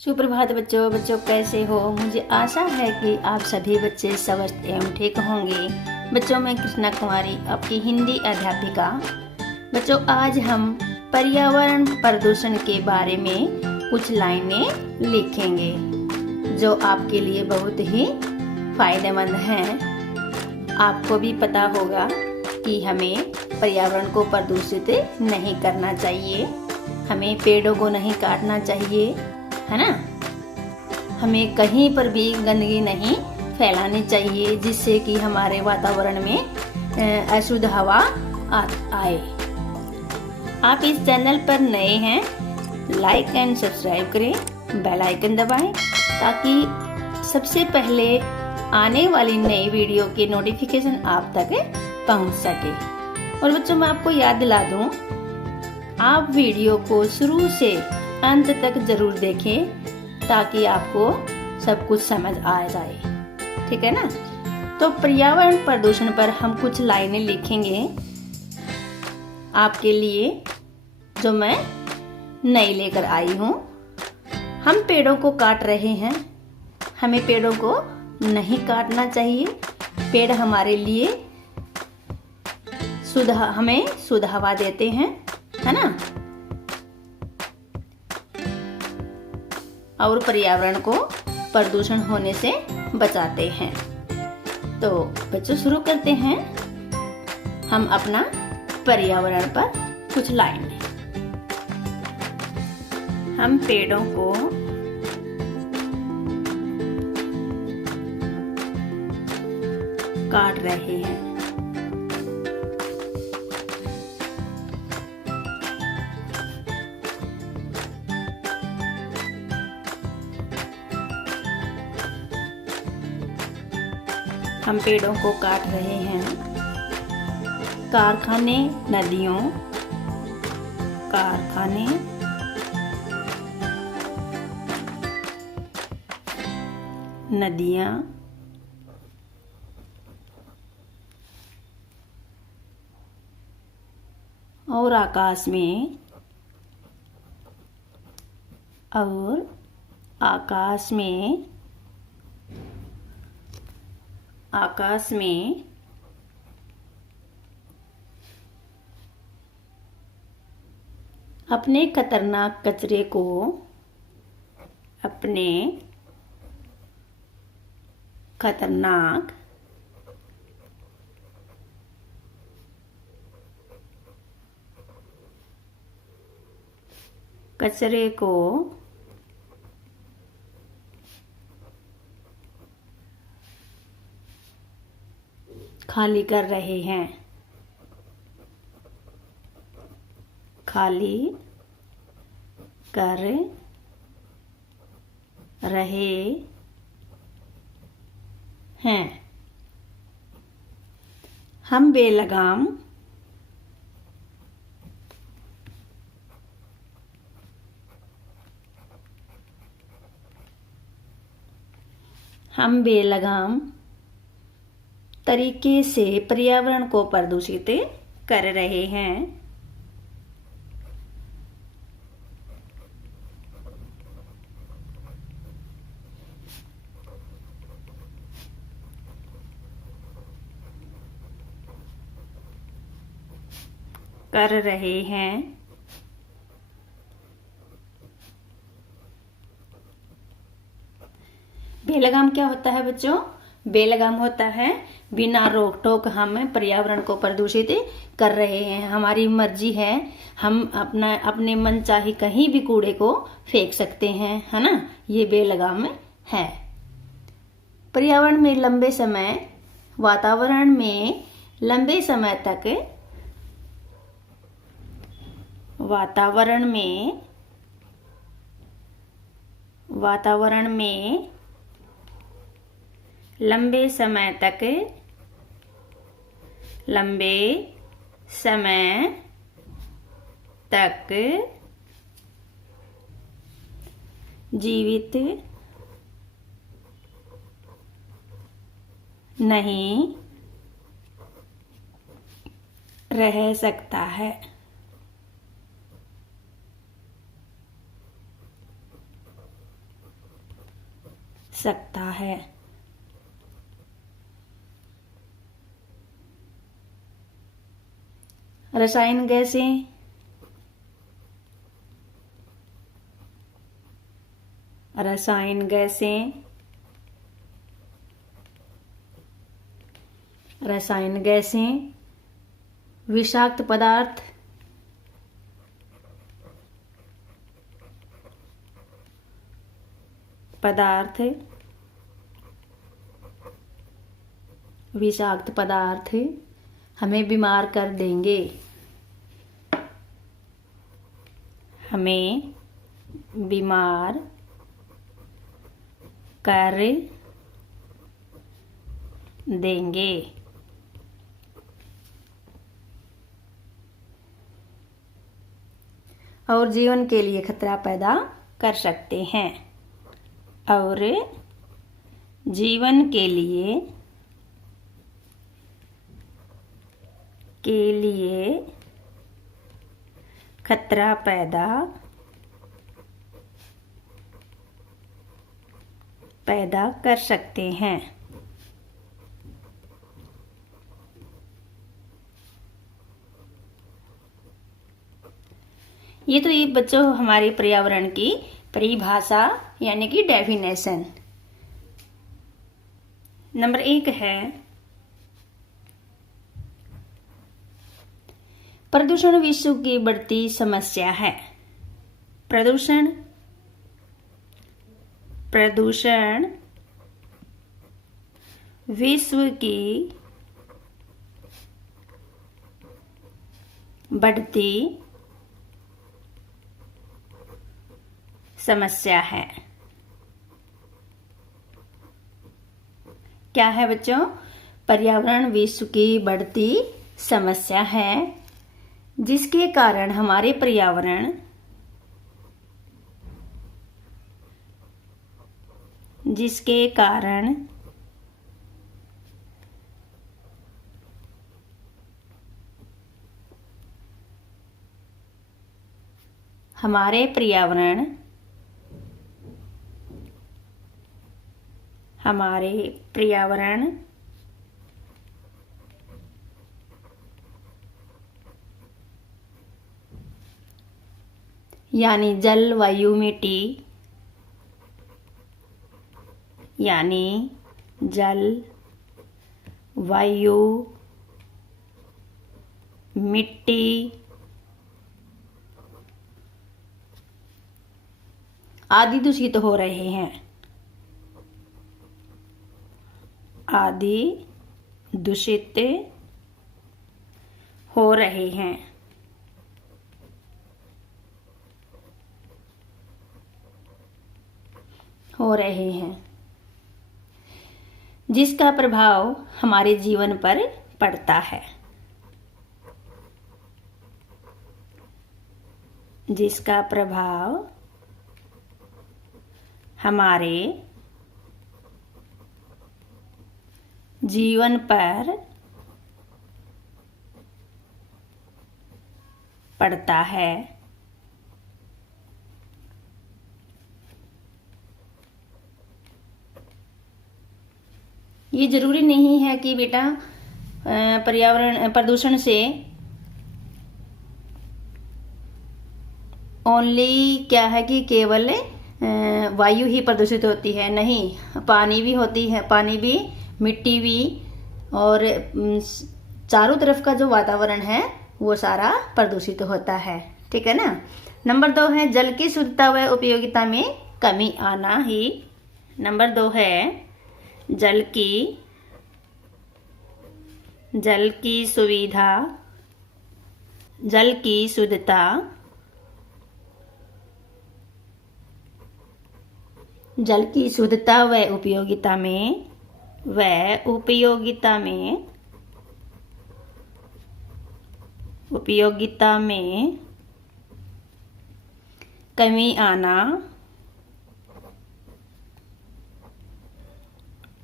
सुप्रभात बच्चों। बच्चों कैसे हो? मुझे आशा है कि आप सभी बच्चे स्वस्थ एवं ठीक होंगे। बच्चों, मैं कृष्णा कुमारी आपकी हिंदी अध्यापिका। बच्चों, आज हम पर्यावरण प्रदूषण के बारे में कुछ लाइनें लिखेंगे जो आपके लिए बहुत ही फायदेमंद हैं। आपको भी पता होगा कि हमें पर्यावरण को प्रदूषित नहीं करना चाहिए, हमें पेड़ों को नहीं काटना चाहिए, है ना। हमें कहीं पर भी गंदगी नहीं फैलानी चाहिए जिससे कि हमारे वातावरण में अशुद्ध हवा आए। आप इस चैनल पर नए हैं, लाइक एंड सब्सक्राइब करें, बेल आइकन दबाएं ताकि सबसे पहले आने वाली नई वीडियो के नोटिफिकेशन आप तक पहुंच सके। और बच्चों, मैं आपको याद दिला दूं, आप वीडियो को शुरू से अंत तक जरूर देखें ताकि आपको सब कुछ समझ आ जाए, ठीक है ना। तो पर्यावरण प्रदूषण पर हम कुछ लाइनें लिखेंगे आपके लिए जो मैं नई लेकर आई हूँ। हम पेड़ों को काट रहे हैं, हमें पेड़ों को नहीं काटना चाहिए। पेड़ हमारे लिए हमें शुद्ध हवा देते हैं, है ना, और पर्यावरण को प्रदूषण होने से बचाते हैं। तो बच्चों, शुरू करते हैं हम अपना पर्यावरण पर कुछ लाइनें। हम पेड़ों को काट रहे हैं, हम पेड़ों को काट रहे हैं। कारखाने, नदियाँ और आकाश में अपने खतरनाक कचरे को खाली कर रहे हैं, हम बेलगाम तरीके से पर्यावरण को प्रदूषित कर रहे हैं। बेलगाम क्या होता है बच्चों? बेलगाम होता है बिना रोक टोक हम पर्यावरण को प्रदूषित कर रहे हैं। हमारी मर्जी है, हम अपने मन चाहे कहीं भी कूड़े को फेंक सकते हैं, है ना। ये बेलगाम है। वातावरण में लंबे समय तक जीवित नहीं रह सकता है। सकता है। रसायन गैसें रसायन गैसें रसायन गैसें विषाक्त पदार्थ विषाक्त पदार्थ हमें बीमार कर देंगे। हमें बीमार कर देंगे। और जीवन के लिए खतरा पैदा कर सकते हैं। और जीवन के लिए खतरा पैदा कर सकते हैं। ये तो ये बच्चों हमारे पर्यावरण की परिभाषा यानी कि डेफिनेशन। नंबर 1 है प्रदूषण विश्व की बढ़ती समस्या है। प्रदूषण विश्व की बढ़ती समस्या है। क्या है बच्चों? पर्यावरण विश्व की बढ़ती समस्या है, जिसके कारण हमारे पर्यावरण हमारे पर्यावरण यानी जल, वायु, मिट्टी आदि दूषित हो रहे हैं। जिसका प्रभाव हमारे जीवन पर पड़ता है। जिसका प्रभाव हमारे जीवन पर पड़ता है। ये जरूरी नहीं है कि बेटा पर्यावरण प्रदूषण से ओनली क्या है कि केवल वायु ही प्रदूषित होती है। नहीं, पानी भी होती है, पानी भी, मिट्टी भी, और चारों तरफ का जो वातावरण है वो सारा प्रदूषित होता है। ठीक है ना। नंबर 2 है जल की शुद्धता व उपयोगिता में कमी आना ही। नंबर 2 है जल की सुविधा, जल की शुद्धता व उपयोगिता में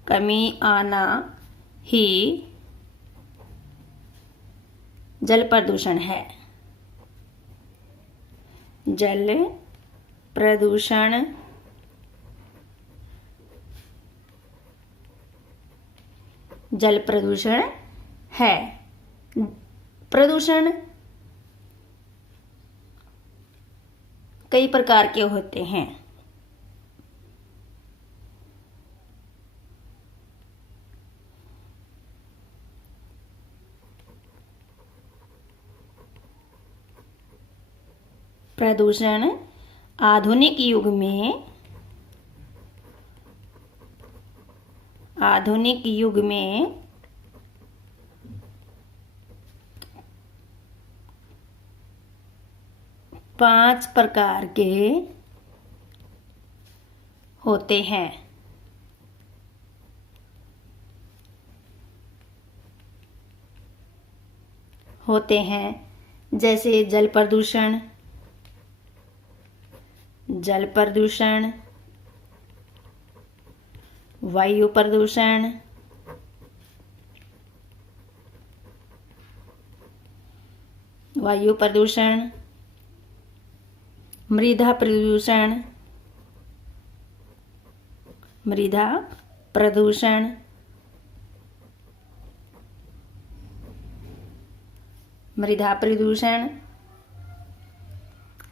कमी आना ही जल प्रदूषण है। जल प्रदूषण जल प्रदूषण है। प्रदूषण कई प्रकार के होते हैं। प्रदूषण आधुनिक युग में पांच प्रकार के होते हैं। जैसे जल प्रदूषण, वायु प्रदूषण, मृदा प्रदूषण,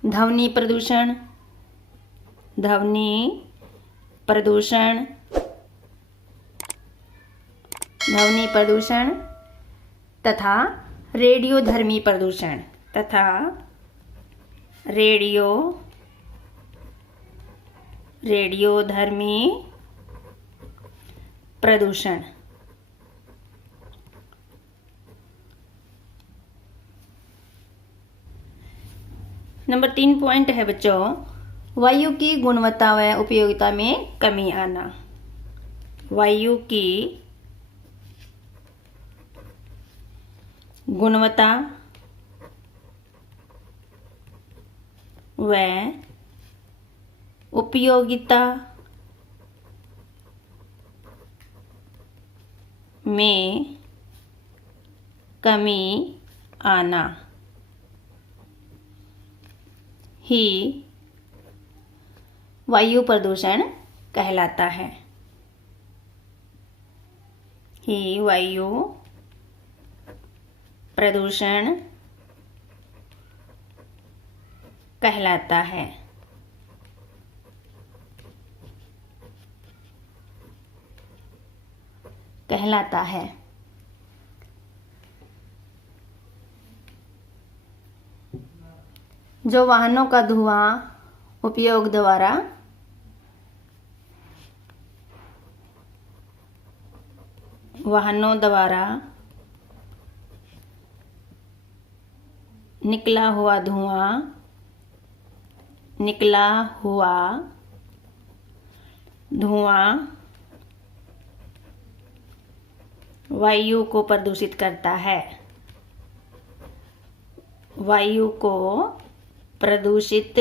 ध्वनि प्रदूषण तथा रेडियोधर्मी प्रदूषण नंबर 3 पॉइंट है बच्चों, वायु की गुणवत्ता व उपयोगिता में कमी आना। वायु की गुणवत्ता व उपयोगिता में कमी आना ही वायु प्रदूषण कहलाता है। कहलाता है। जो वाहनों का धुआं उपयोग द्वारा निकला हुआ धुआं वायु को प्रदूषित करता है। वायु को प्रदूषित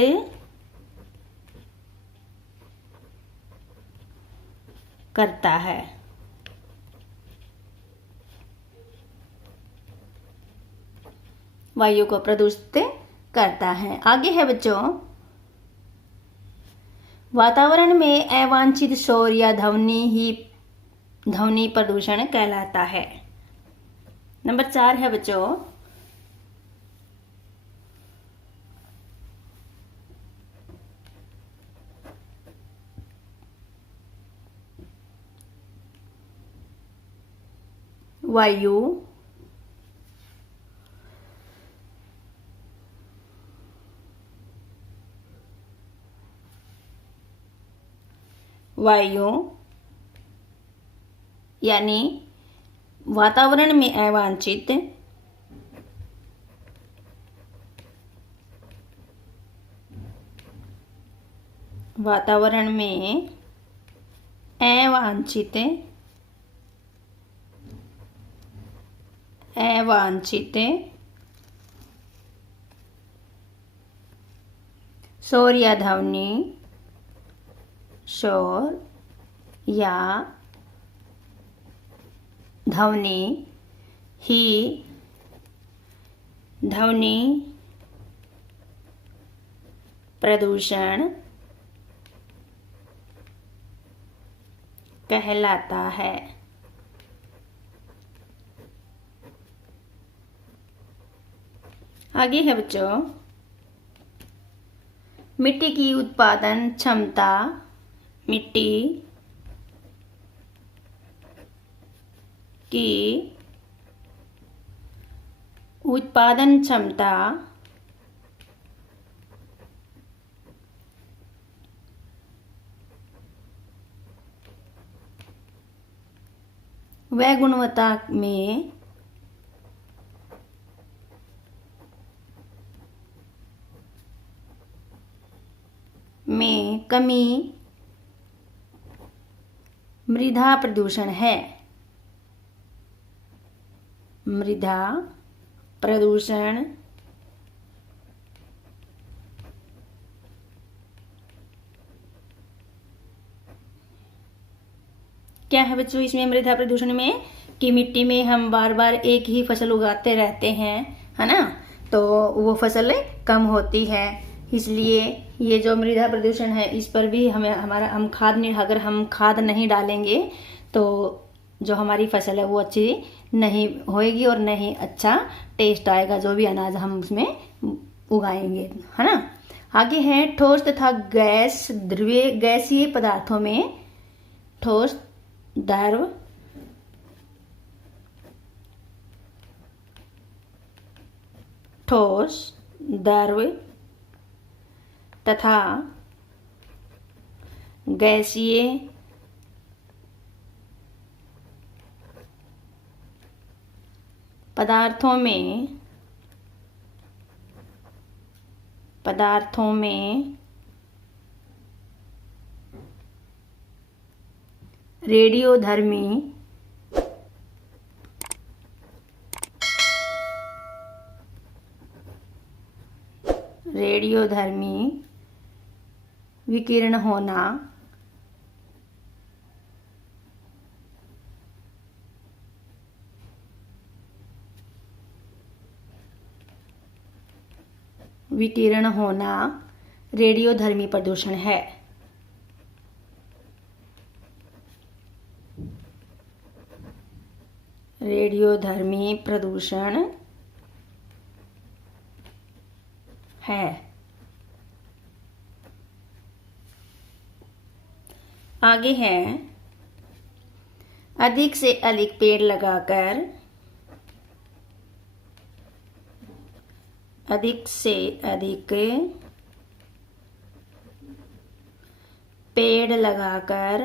करता है। आगे है बच्चों, वातावरण में अवांछित शोर या ध्वनि प्रदूषण कहलाता है। नंबर 4 है बच्चों, वायु यानी वातावरण में अवांछित शोर या ध्वनि ही ध्वनि प्रदूषण कहलाता है। आगे है बच्चों, मिट्टी की उत्पादन क्षमता। मिट्टी की उत्पादन क्षमता व गुणवत्ता में कमी मृदा प्रदूषण है। मृदा प्रदूषण क्या है बच्चों इसमें? मृदा प्रदूषण में कि मिट्टी में हम बार बार एक ही फसल उगाते रहते हैं, है ना, तो वो फसल कम होती है। इसलिए ये जो मृदा प्रदूषण है इस पर भी हमें अगर हम खाद नहीं डालेंगे तो जो हमारी फसल है वो अच्छी नहीं होएगी और नहीं अच्छा टेस्ट आएगा जो भी अनाज हम उसमें उगाएंगे, है ना। आगे है ठोस तथा गैस द्रव्य गैसीय पदार्थों में ठोस द्रव ठोस द्रव तथा गैसीय पदार्थों में रेडियोधर्मी विकिरण होना रेडियोधर्मी प्रदूषण है। रेडियोधर्मी प्रदूषण है। आगे है अधिक से अधिक पेड़ लगाकर अधिक से अधिक पेड़ लगाकर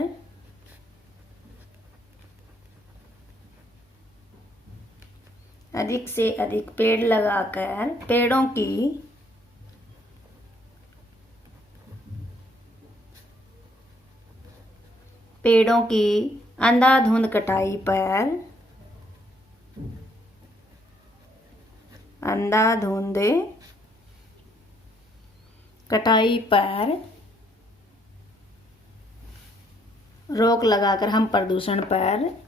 अधिक से अधिक पेड़ लगाकर पेड़ों की अंधाधुंध कटाई पर रोक लगाकर हम प्रदूषण पर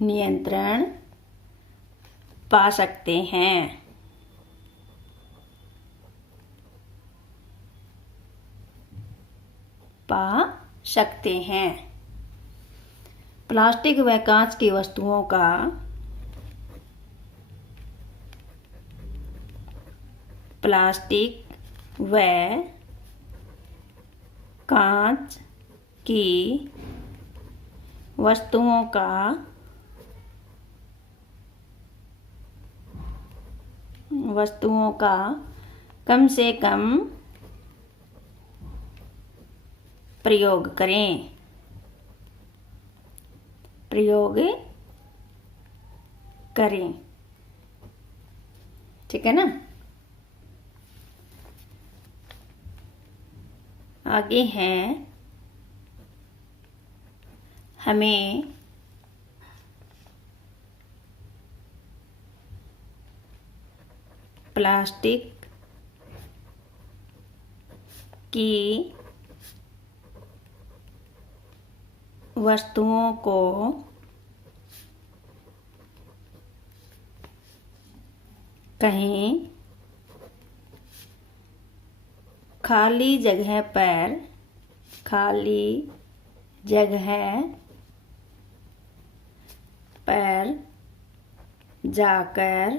नियंत्रण पा सकते हैं। प्लास्टिक व कांच की वस्तुओं का वस्तुओं का कम से कम प्रयोग करें। ठीक है ना। आगे है हमें प्लास्टिक की वस्तुओं को कहीं खाली जगह पर जाकर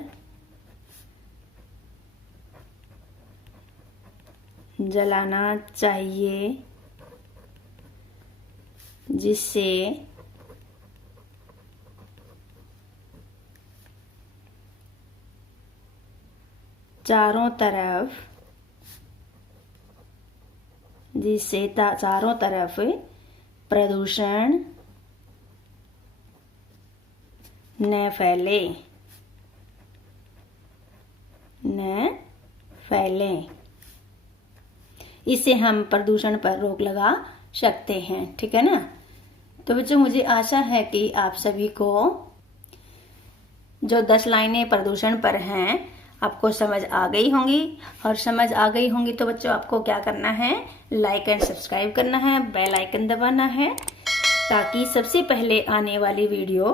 जलाना चाहिए, जिससे चारों तरफ प्रदूषण न फैले। इससे हम प्रदूषण पर रोक लगा सकते हैं, ठीक है ना। तो बच्चों, मुझे आशा है कि आप सभी को जो 10 लाइनें प्रदूषण पर हैं आपको समझ आ गई होंगी। और समझ आ गई होंगी तो बच्चों आपको क्या करना है, लाइक एंड सब्सक्राइब करना है, बेल आइकन दबाना है, ताकि सबसे पहले आने वाली वीडियो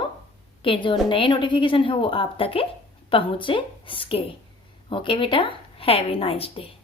के जो नए नोटिफिकेशन है वो आप तक पहुंच सके। ओके बेटा, हैव ए नाइस डे।